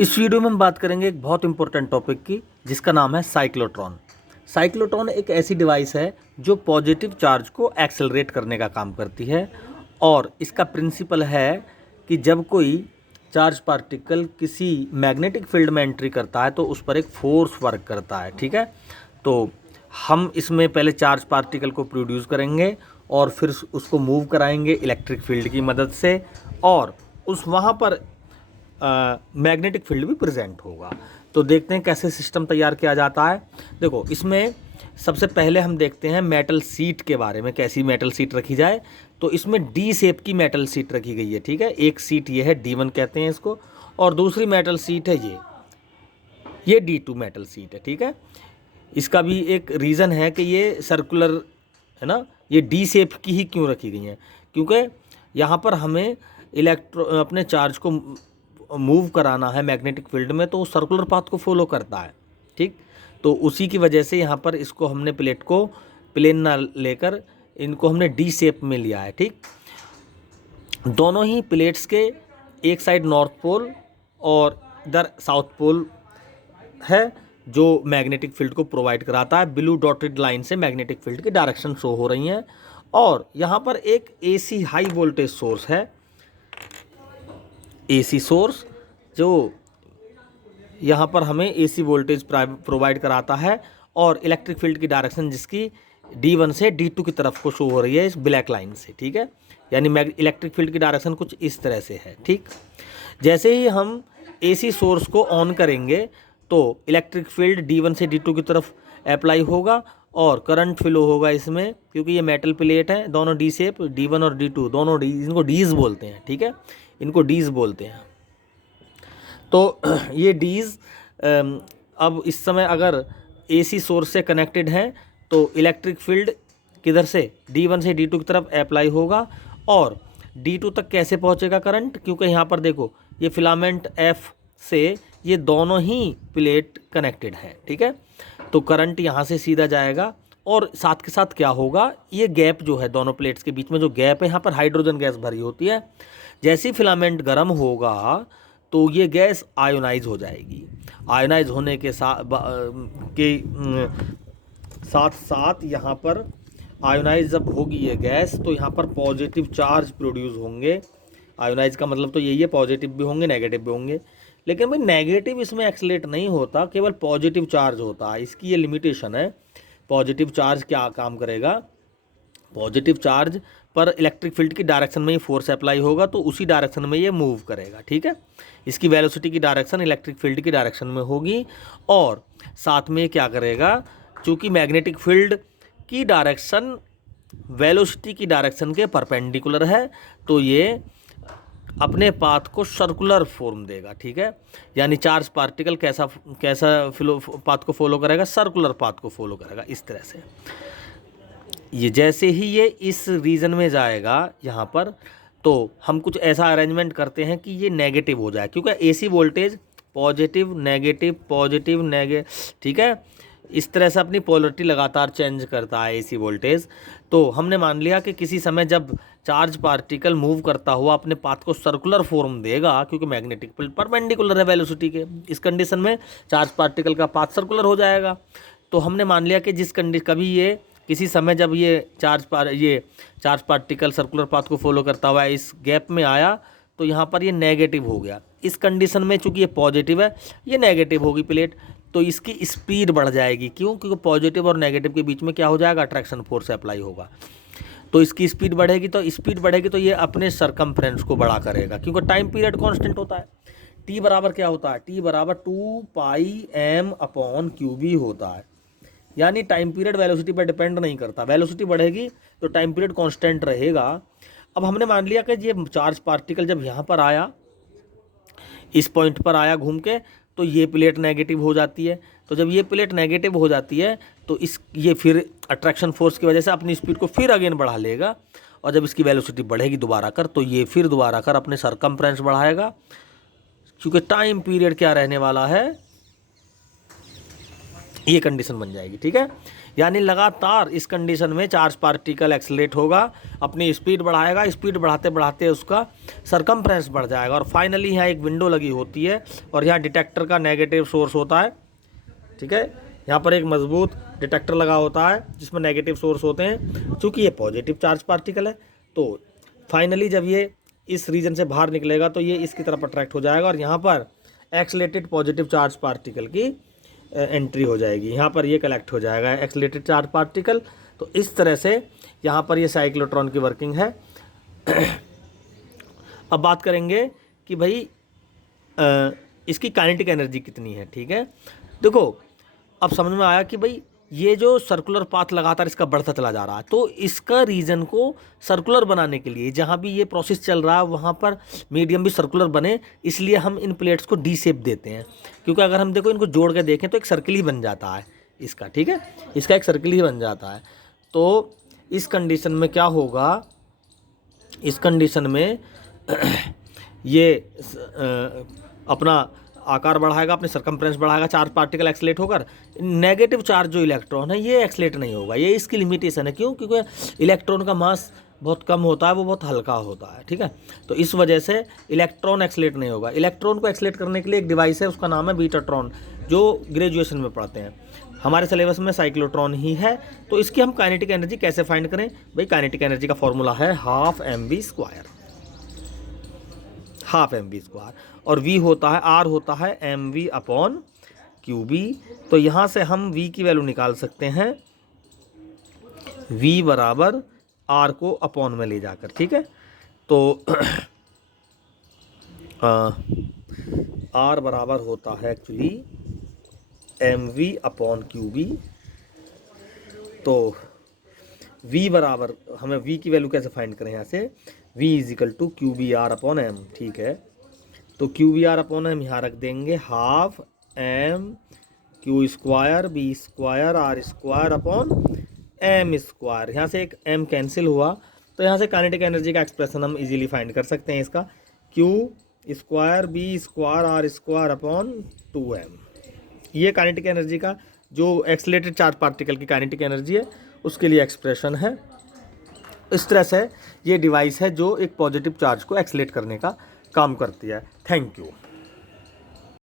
इस वीडियो में हम बात करेंगे एक बहुत इंपॉर्टेंट टॉपिक की, जिसका नाम है साइक्लोट्रॉन। साइक्लोट्रॉन एक ऐसी डिवाइस है जो पॉजिटिव चार्ज को एक्सेलरेट करने का काम करती है, और इसका प्रिंसिपल है कि जब कोई चार्ज पार्टिकल किसी मैग्नेटिक फील्ड में एंट्री करता है तो उस पर एक फोर्स वर्क करता है। ठीक है, तो हम इसमें पहले चार्ज पार्टिकल को प्रोड्यूस करेंगे और फिर उसको मूव कराएंगे इलेक्ट्रिक फील्ड की मदद से, और उस वहाँ पर मैग्नेटिक फील्ड भी प्रेजेंट होगा। तो देखते हैं कैसे सिस्टम तैयार किया जाता है। देखो, इसमें सबसे पहले हम देखते हैं मेटल सीट के बारे में, कैसी मेटल सीट रखी जाए। तो इसमें डी शेप की मेटल सीट रखी गई है। ठीक है, एक सीट ये है, D1 कहते हैं इसको, और दूसरी मेटल सीट है ये D2 मेटल सीट है। ठीक है, इसका भी एक रीज़न है कि ये सर्कुलर है ना, ये डी शेप की ही क्यों रखी गई हैं, क्योंकि यहाँ पर हमें अपने चार्ज को मूव कराना है मैग्नेटिक फील्ड में, तो वो सर्कुलर पाथ को फॉलो करता है। ठीक, तो उसी की वजह से यहाँ पर इसको हमने प्लेट को प्लेन ना लेकर इनको हमने डी शेप में लिया है। ठीक, दोनों ही प्लेट्स के एक साइड नॉर्थ पोल और इधर साउथ पोल है जो मैग्नेटिक फील्ड को प्रोवाइड कराता है। ब्लू डॉटेड लाइन से मैग्नेटिक फील्ड की डायरेक्शन शो हो रही हैं, और यहाँ पर एक AC हाई वोल्टेज सोर्स है, AC सोर्स, जो यहाँ पर हमें AC वोल्टेज प्रोवाइड कराता है, और इलेक्ट्रिक फील्ड की डायरेक्शन जिसकी D1 से D2 की तरफ को शो हो रही है इस ब्लैक लाइन से। ठीक है, यानी इलेक्ट्रिक फील्ड की डायरेक्शन कुछ इस तरह से है। ठीक, जैसे ही हम AC सोर्स को ऑन करेंगे तो इलेक्ट्रिक फील्ड D1 से D2 की तरफ अप्लाई होगा और करंट फ्लो होगा इसमें, क्योंकि ये मेटल प्लेट है, दोनों डी शेप, D1 और D2 दोनों डी, इनको डीज बोलते हैं। ठीक है, इनको डीज बोलते हैं। तो ये डीज अब इस समय अगर AC सोर्स से कनेक्टेड है तो इलेक्ट्रिक फील्ड किधर से, D1 से D2 की तरफ अप्लाई होगा, और D2 तक कैसे पहुंचेगा करंट, क्योंकि यहाँ पर देखो ये फिलामेंट F से ये दोनों ही प्लेट कनेक्टेड हैं। ठीक है, तो करंट यहाँ से सीधा जाएगा, और साथ के साथ क्या होगा, ये गैप जो है दोनों प्लेट्स के बीच में जो गैप है, यहाँ पर हाइड्रोजन गैस भरी होती है। जैसे ही फिलामेंट गर्म होगा तो ये गैस आयोनाइज हो जाएगी। आयोनाइज होने के साथ साथ यहाँ पर आयोनाइज जब होगी ये गैस, तो यहाँ पर पॉजिटिव चार्ज प्रोड्यूस होंगे। आयोनाइज का मतलब तो यही है, पॉजिटिव भी होंगे नेगेटिव भी होंगे, लेकिन भाई नेगेटिव इसमें एक्सलेट नहीं होता, केवल पॉजिटिव चार्ज होता है। इसकी ये लिमिटेशन है। पॉजिटिव चार्ज क्या काम करेगा, पॉजिटिव चार्ज पर इलेक्ट्रिक फील्ड की डायरेक्शन में ही फोर्स अप्लाई होगा, तो उसी डायरेक्शन में ये मूव करेगा। ठीक है, इसकी वेलोसिटी की डायरेक्शन इलेक्ट्रिक फील्ड की डायरेक्शन में होगी, और साथ में क्या करेगा, चूँकि मैग्नेटिक फील्ड की डायरेक्शन वेलोसिटी की डायरेक्शन के परपेंडिकुलर है, तो ये अपने पाथ को सर्कुलर फॉर्म देगा। ठीक है, यानी चार्ज पार्टिकल कैसा पाथ को फॉलो करेगा, सर्कुलर पाथ को फॉलो करेगा इस तरह से। ये जैसे ही ये इस रीजन में जाएगा यहाँ पर, तो हम कुछ ऐसा अरेंजमेंट करते हैं कि ये नेगेटिव हो जाए, क्योंकि AC वोल्टेज पॉजिटिव नेगेटिव, ठीक है, इस तरह से अपनी पोलरिटी लगातार चेंज करता है AC वोल्टेज। तो हमने मान लिया कि किसी समय जब चार्ज पार्टिकल मूव करता हुआ अपने पाथ को सर्कुलर फॉर्म देगा, क्योंकि मैग्नेटिक फील्ड परपेंडिकुलर है वेलोसिटी के, इस कंडीशन में चार्ज पार्टिकल का पाथ सर्कुलर हो जाएगा। तो हमने मान लिया कि कभी ये किसी समय जब ये चार्ज पार्टिकल सर्कुलर पाथ को फॉलो करता हुआ इस गैप में आया, तो यहाँ पर ये नेगेटिव हो गया। इस कंडीशन में चूँकि ये पॉजिटिव है, ये नेगेटिव होगी प्लेट, तो इसकी स्पीड बढ़ जाएगी। क्यों, क्योंकि पॉजिटिव और नेगेटिव के बीच में क्या हो जाएगा, अट्रैक्शन फोर्स अप्लाई होगा, तो इसकी स्पीड बढ़ेगी। तो ये अपने सरकमफ्रेंस को बड़ा करेगा, क्योंकि टाइम पीरियड कांस्टेंट होता है। T बराबर क्या होता है, T बराबर 2πm/qb होता है, यानी टाइम पीरियड वेलोसिटी पर डिपेंड नहीं करता। वेलोसिटी बढ़ेगी तो टाइम पीरियड कांस्टेंट रहेगा। अब हमने मान लिया कि ये चार्ज पार्टिकल जब यहाँ पर आया, इस पॉइंट पर आया घूम के, तो ये प्लेट नेगेटिव हो जाती है। तो जब ये प्लेट नेगेटिव हो जाती है तो ये फिर अट्रैक्शन फोर्स की वजह से अपनी स्पीड को फिर अगेन बढ़ा लेगा, और जब इसकी वेलोसिटी बढ़ेगी दोबारा कर, तो ये फिर दोबारा कर अपने सरकमफ्रेंस बढ़ाएगा, क्योंकि टाइम पीरियड क्या रहने वाला है, ये कंडीशन बन जाएगी। ठीक है, यानी लगातार इस कंडीशन में चार्ज पार्टिकल एक्सेलरेट होगा, अपनी स्पीड बढ़ाएगा, स्पीड बढ़ाते बढ़ाते उसका सरकमफ्रेंस बढ़ जाएगा और फाइनली यहाँ एक विंडो लगी होती है और यहाँ डिटेक्टर का नेगेटिव सोर्स होता है। ठीक है, यहाँ पर एक मजबूत डिटेक्टर लगा होता है जिसमें नेगेटिव सोर्स होते हैं। चूँकि ये पॉजिटिव चार्ज पार्टिकल है तो फाइनली जब ये इस रीजन से बाहर निकलेगा तो ये इसकी तरफ अट्रैक्ट हो जाएगा और यहाँ पर एक्सलेटेड पॉजिटिव चार्ज पार्टिकल की एंट्री हो जाएगी। यहाँ पर ये कलेक्ट हो जाएगा एक्सलेटेड चार्ज पार्टिकल। तो इस तरह से यहाँ पर ये साइक्लोट्रॉन की वर्किंग है। अब बात करेंगे कि भाई इसकी काइनेटिक एनर्जी कितनी है। ठीक है, देखो अब समझ में आया कि भाई ये जो सर्कुलर पाथ लगातार इसका बढ़ता चला जा रहा है, तो इसका रीजन को सर्कुलर बनाने के लिए जहाँ भी ये प्रोसेस चल रहा है वहाँ पर मीडियम भी सर्कुलर बने, इसलिए हम इन प्लेट्स को डी शेप देते हैं। क्योंकि अगर हम देखो इनको जोड़ के देखें तो एक सर्किल ही बन जाता है इसका। ठीक है, इसका एक सर्किल ही बन जाता है। तो इस कंडीशन में क्या होगा, इस कंडीशन में ये अपना आकार बढ़ाएगा, अपने सरकमफ्रेंस बढ़ाएगा, चार्ज पार्टिकल एक्सलेट होकर नेगेटिव चार्ज जो इलेक्ट्रॉन है ये एक्सलेट नहीं होगा। ये इसकी लिमिटेशन है। क्यों? क्योंकि इलेक्ट्रॉन का मास बहुत कम होता है, वो बहुत हल्का होता है। ठीक है, तो इस वजह से इलेक्ट्रॉन एक्सलेट नहीं होगा। इलेक्ट्रॉन को एक्सलेट करने के लिए एक डिवाइस है, उसका नाम है बीटाट्रॉन, जो ग्रेजुएशन में पढ़ते हैं। हमारे सिलेबस में साइक्लोट्रॉन ही है। तो इसकी हम काइनेटिक एनर्जी कैसे फाइंड करें भाई? काइनेटिक एनर्जी का फॉर्मूला है हाफ mv², हाफ mv², और v होता है, r होता है mv/qb। तो यहाँ से हम v की वैल्यू निकाल सकते हैं, v बराबर r को अपॉन में ले जाकर। ठीक है, तो r बराबर होता है एक्चुअली mv/qb। तो v बराबर, हमें v की वैल्यू कैसे फाइंड करें? यहाँ से v = qbr/m। ठीक है, तो qbr/m यहाँ रख देंगे, हाफ m/q² b²r² m²। यहाँ से एक m कैंसिल हुआ तो यहाँ से काइनेटिक एनर्जी का एक्सप्रेशन हम इजीली फाइंड कर सकते हैं इसका, q² b²r²/2m। ये काइनेटिक एनर्जी का जो एक्सलेटेड चार्ज पार्टिकल की काइनेटिक एनर्जी है उसके लिए एक्सप्रेशन है। इस तरह से ये डिवाइस है जो एक पॉजिटिव चार्ज को एक्सलेट करने का काम करती है। Thank you.